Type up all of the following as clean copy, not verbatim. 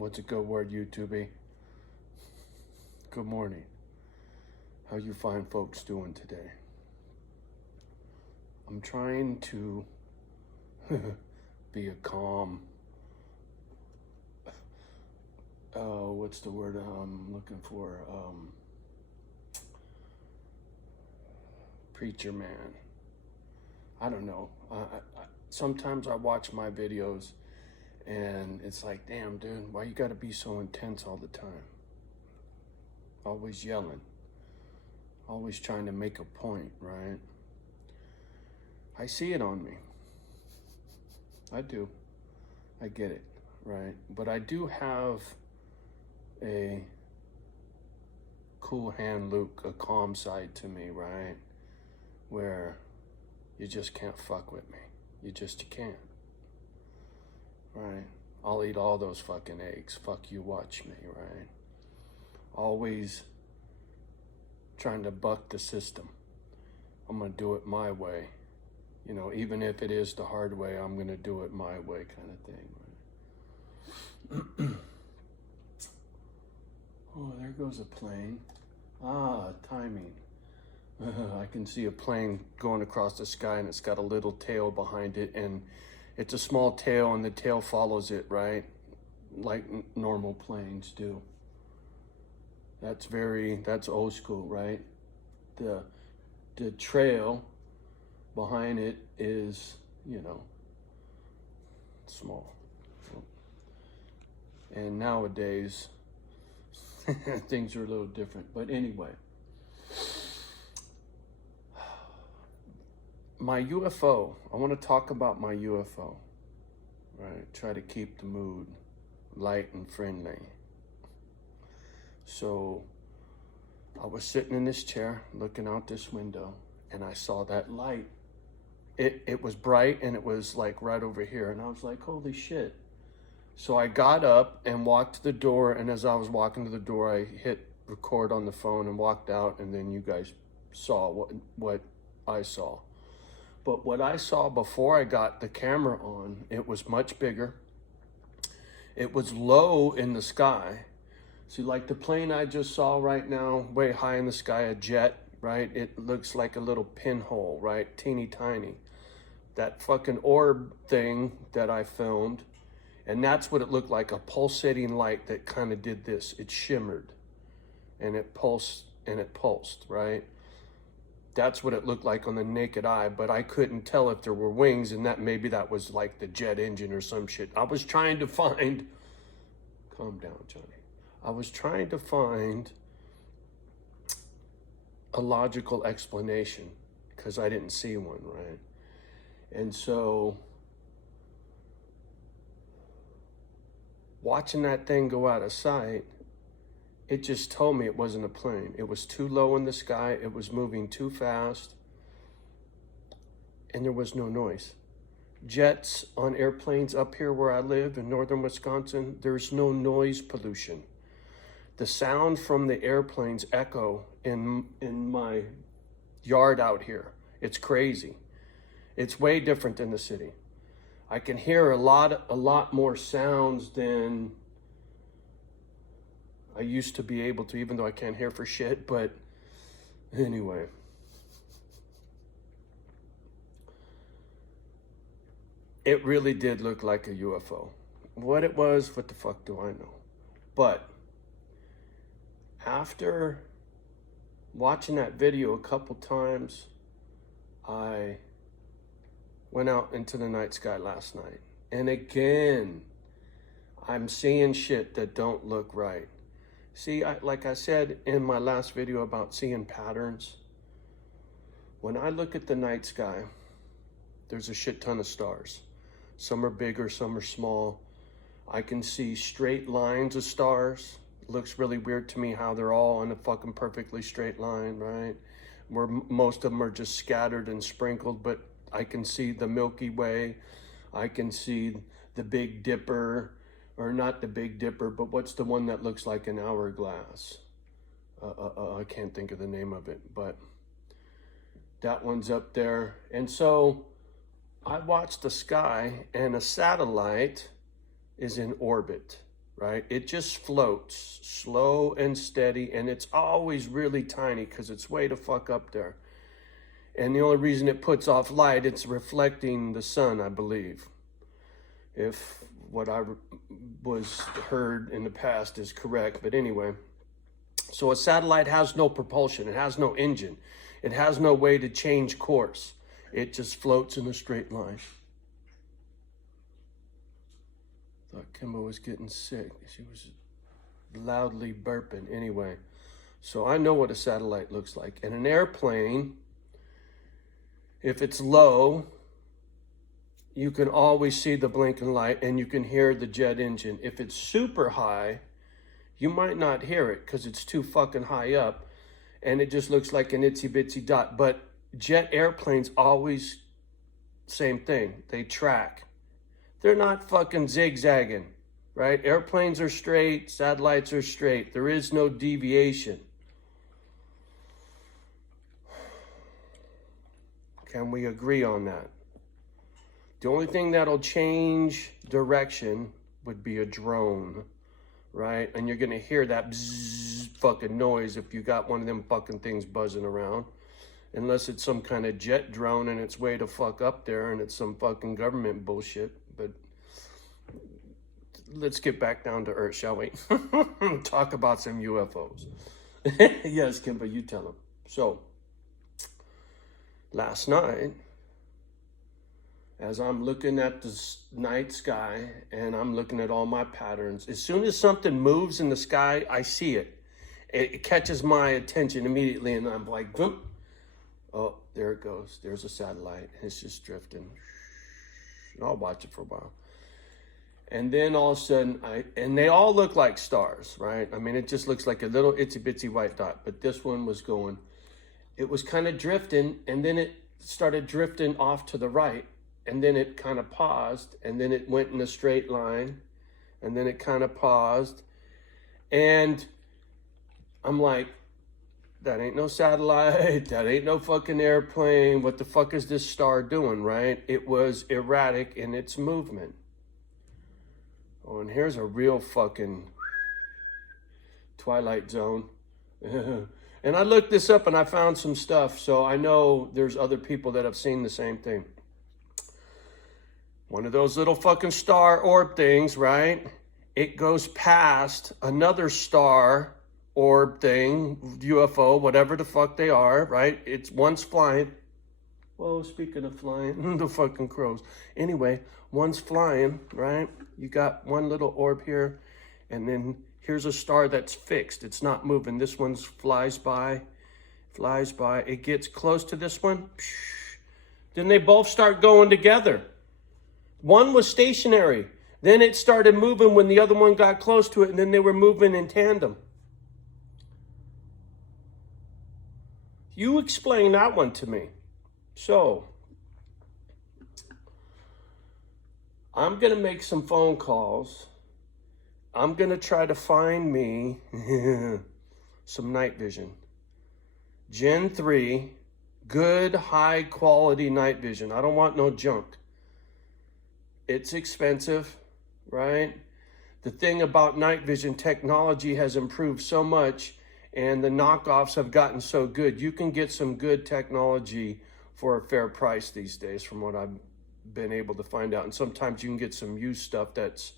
What's a good word, YouTube? Good morning. How you fine folks doing today? I'm trying to be a calm, what's the word I'm looking for? Preacher man. I don't know. Sometimes I watch my videos and it's like, damn, dude, why you gotta be so intense all the time? Always yelling. Always trying to make a point, right? I see it on me. I do. I get it, right? But I do have a cool hand Luke, a calm side to me, right? Where you just can't fuck with me. You can't. Right? I'll eat all those fucking eggs. Fuck you, watch me, right? Always trying to buck the system. I'm gonna do it my way. You know, even if it is the hard way, I'm gonna do it my way, kind of thing, right? Oh, there goes a plane. Timing. I can see a plane going across the sky and it's got a little tail behind it, and it's a small tail and the tail follows it, right? Like normal planes do. That's old school, right? The trail behind it is, you know, small. And nowadays, things are a little different. But anyway, my UFO, I want to talk about my UFO, right? Try to keep the mood light and friendly. So I was sitting in this chair looking out this window and I saw that light. It was bright and it was like right over here, and I was like, holy shit. So I got up and walked to the door, and as I was walking to the door, I hit record on the phone and walked out, and then you guys saw what I saw. But what I saw before I got the camera on, it was much bigger. It was low in the sky. See, like the plane I just saw right now, way high in the sky, a jet, right? It looks like a little pinhole, right? Teeny tiny. That fucking orb thing that I filmed, and that's what it looked like, a pulsating light that kind of did this. It shimmered and it pulsed, right? That's what it looked like on the naked eye, but I couldn't tell if there were wings, and maybe that was like the jet engine or some shit. I was trying to find, calm down, Johnny. I was trying to find a logical explanation because I didn't see one, right? And so watching that thing go out of sight, it just told me it wasn't a plane. It was too low in the sky. It was moving too fast. And there was no noise. Jets on airplanes up here where I live in northern Wisconsin, there's no noise pollution. The sound from the airplanes echo in my yard out here. It's crazy. It's way different than the city. I can hear a lot more sounds than I used to be able to, even though I can't hear for shit. But anyway, it really did look like a UFO. What it was, what the fuck do I know? But after watching that video a couple times, I went out into the night sky last night. And again, I'm seeing shit that don't look right. See, like I said in my last video about seeing patterns, when I look at the night sky, there's a shit ton of stars. Some are bigger, some are small. I can see straight lines of stars. It looks really weird to me how they're all in a fucking perfectly straight line, right? Where most of them are just scattered and sprinkled, but I can see the Milky Way. I can see the Big Dipper, or not the Big Dipper, but what's the one that looks like an hourglass? I can't think of the name of it, but that one's up there. And so I watch the sky, and a satellite is in orbit, right? It just floats slow and steady, and it's always really tiny because it's way the fuck up there. And the only reason it puts off light, it's reflecting the sun, I believe. If what I was heard in the past is correct. But anyway, so a satellite has no propulsion. It has no engine. It has no way to change course. It just floats in a straight line. Thought Kimba was getting sick. She was loudly burping. Anyway, so I know what a satellite looks like. And an airplane, if it's low, you can always see the blinking light and you can hear the jet engine. If it's super high, you might not hear it because it's too fucking high up and it just looks like an itsy bitsy dot. But jet airplanes always, same thing, they track. They're not fucking zigzagging, right? Airplanes are straight, satellites are straight. There is no deviation. Can we agree on that? The only thing that'll change direction would be a drone, right? And you're gonna hear that bzzz fucking noise if you got one of them fucking things buzzing around. Unless it's some kind of jet drone and it's way to fuck up there and it's some fucking government bullshit. But let's get back down to earth, shall we? Talk about some UFOs. Yes, Kimba, you tell them. So, last night, as I'm looking at the night sky and I'm looking at all my patterns, as soon as something moves in the sky, I see it. It catches my attention immediately and I'm like, boom. Oh, there it goes. There's a satellite. It's just drifting. I'll watch it for a while. And then all of a sudden, and they all look like stars, right? I mean, it just looks like a little itsy bitsy white dot, but this one was going, it was kind of drifting and then it started drifting off to the right. And then it kind of paused, and then it went in a straight line, and then it kind of paused. And I'm like, that ain't no satellite, that ain't no fucking airplane. What the fuck is this star doing, right? It was erratic in its movement. Oh, and here's a real fucking Twilight Zone. And I looked this up and I found some stuff, so I know there's other people that have seen the same thing. One of those little fucking star orb things, right? It goes past another star orb thing, UFO, whatever the fuck they are, right? It's one's flying. Whoa, speaking of flying, the fucking crows. Anyway, one's flying, right? You got one little orb here, and then here's a star that's fixed. It's not moving. This one flies by. It gets close to this one. Then they both start going together. One was stationary. Then it started moving when the other one got close to it, and then they were moving in tandem. You explain that one to me. So, I'm going to make some phone calls. I'm going to try to find me some night vision. Gen 3, good, high quality night vision. I don't want no junk. It's expensive, right? The thing about night vision technology has improved so much and the knockoffs have gotten so good. You can get some good technology for a fair price these days from what I've been able to find out. And sometimes you can get some used stuff that's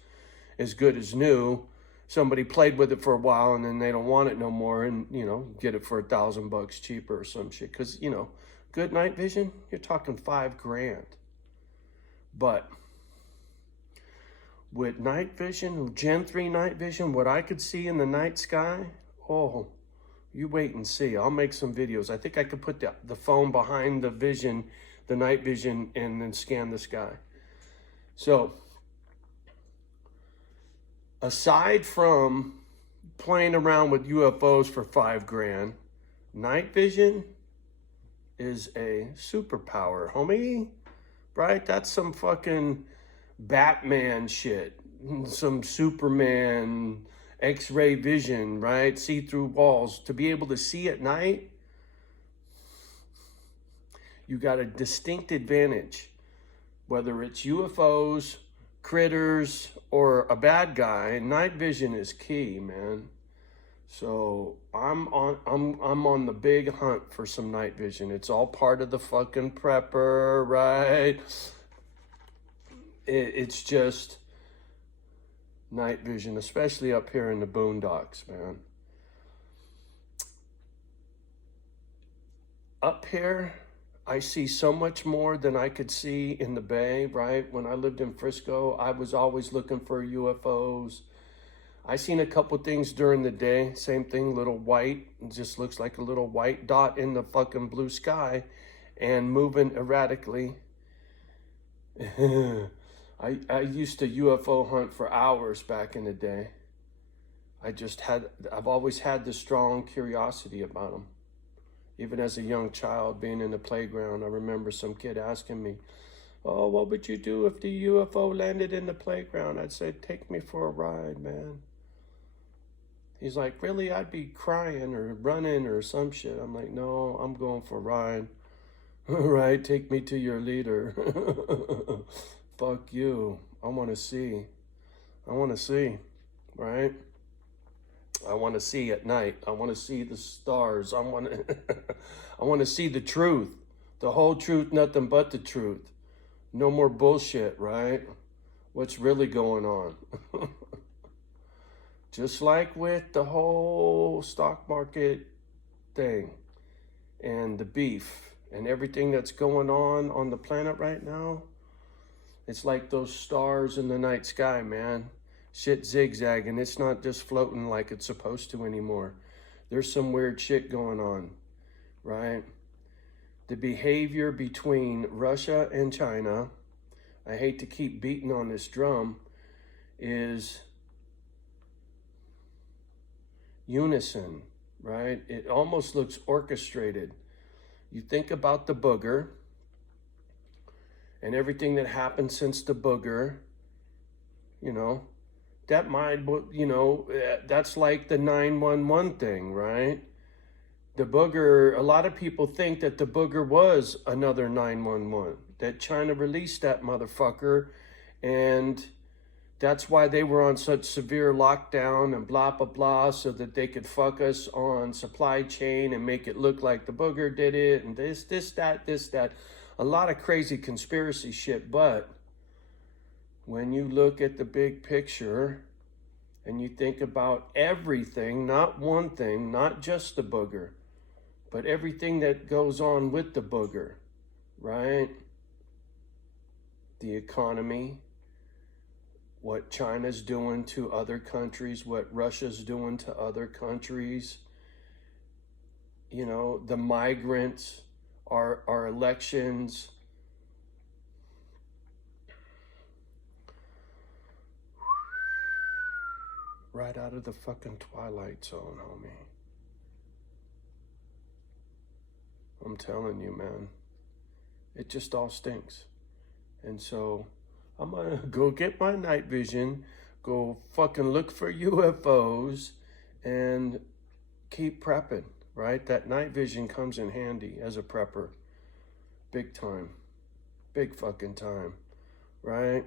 as good as new. Somebody played with it for a while and then they don't want it no more and, you know, get it for $1,000 cheaper or some shit. Because, you know, good night vision, you're talking $5,000. But with night vision, Gen 3 night vision, what I could see in the night sky, oh, you wait and see. I'll make some videos. I think I could put the phone behind the vision, the night vision, and then scan the sky. So, aside from playing around with UFOs for $5,000, night vision is a superpower, homie. Right? That's some fucking Batman shit, some Superman, X-ray vision, right? See through walls. To be able to see at night, you got a distinct advantage. Whether it's UFOs, critters or a bad guy, night vision is key, man. So I'm on the big hunt for some night vision. It's all part of the fucking prepper, right? It's just night vision, especially up here in the boondocks, man. Up here, I see so much more than I could see in the Bay, right? When I lived in Frisco, I was always looking for UFOs. I seen a couple things during the day. Same thing, little white. It just looks like a little white dot in the fucking blue sky and moving erratically. I used to UFO hunt for hours back in the day. I've always had this strong curiosity about them. Even as a young child, being in the playground, I remember some kid asking me, "Oh, what would you do if the UFO landed in the playground?" I'd say, "Take me for a ride, man." He's like, "Really?" I'd be crying or running or some shit. I'm like, "No, I'm going for a ride." Right, take me to your leader. Fuck you. I want to see. I want to see, right? I want to see at night. I want to see the stars. I want to I want to see the truth. The whole truth, nothing but the truth. No more bullshit, right? What's really going on? Just like with the whole stock market thing and the beef and everything that's going on the planet right now. It's like those stars in the night sky, man. Shit zigzagging. It's not just floating like it's supposed to anymore. There's some weird shit going on, right? The behavior between Russia and China, I hate to keep beating on this drum, is unison, right? It almost looks orchestrated. You think about the booger and everything that happened since the booger, you know, that mind, you know, that's like the 911 thing, right? The booger, a lot of people think that the booger was another 911, that China released that motherfucker, and that's why they were on such severe lockdown and blah, blah, blah, so that they could fuck us on supply chain and make it look like the booger did it, and this, that. A lot of crazy conspiracy shit, but when you look at the big picture and you think about everything, not one thing, not just the booger, but everything that goes on with the booger, right? The economy, what China's doing to other countries, what Russia's doing to other countries, you know, the migrants, our elections. Right out of the fucking Twilight Zone, homie. I'm telling you, man. It just all stinks. And so I'm gonna go get my night vision, go fucking look for UFOs, and keep prepping, right? That night vision comes in handy as a prepper. Big time. Big fucking time, right?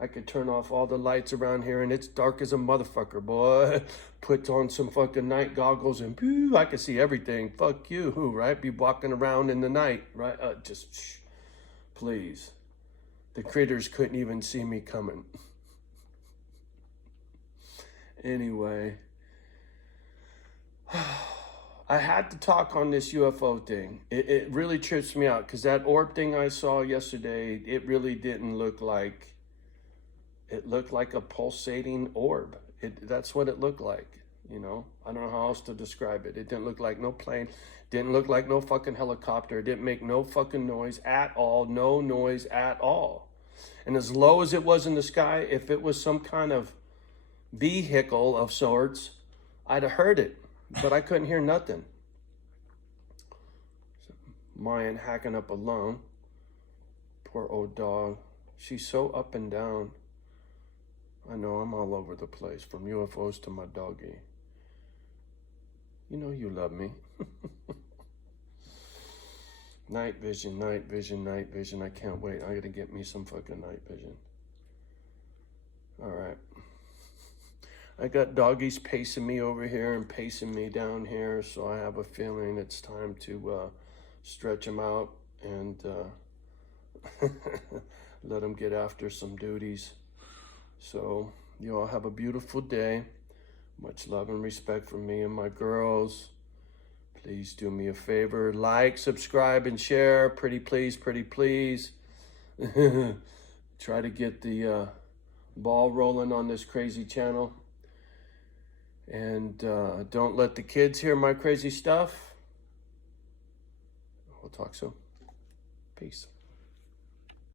I could turn off all the lights around here and it's dark as a motherfucker, boy. Put on some fucking night goggles and phew, I can see everything. Fuck you, right? Be walking around in the night, right? Just, shh, please. The critters couldn't even see me coming. Anyway. I had to talk on this UFO thing. It really trips me out because that orb thing I saw yesterday, it really didn't look like, it looked like a pulsating orb. That's what it looked like, you know? I don't know how else to describe it. It didn't look like no plane, didn't look like no fucking helicopter. It didn't make no fucking noise at all, no noise at all. And as low as it was in the sky, if it was some kind of vehicle of sorts, I'd have heard it, but I couldn't hear nothing. Mayan hacking up a lung. Poor old dog. She's so up and down. I know I'm all over the place, from UFOs to my doggy. You know you love me. Night vision, night vision, night vision. I can't wait. I gotta get me some fucking night vision. All right. I got doggies pacing me over here and pacing me down here, so I have a feeling it's time to stretch them out and let them get after some duties. So you all have a beautiful day. Much love and respect from me and my girls. Please do me a favor, like, subscribe, and share. Pretty please, pretty please. Try to get the ball rolling on this crazy channel. And don't let the kids hear my crazy stuff. We'll talk soon. Peace.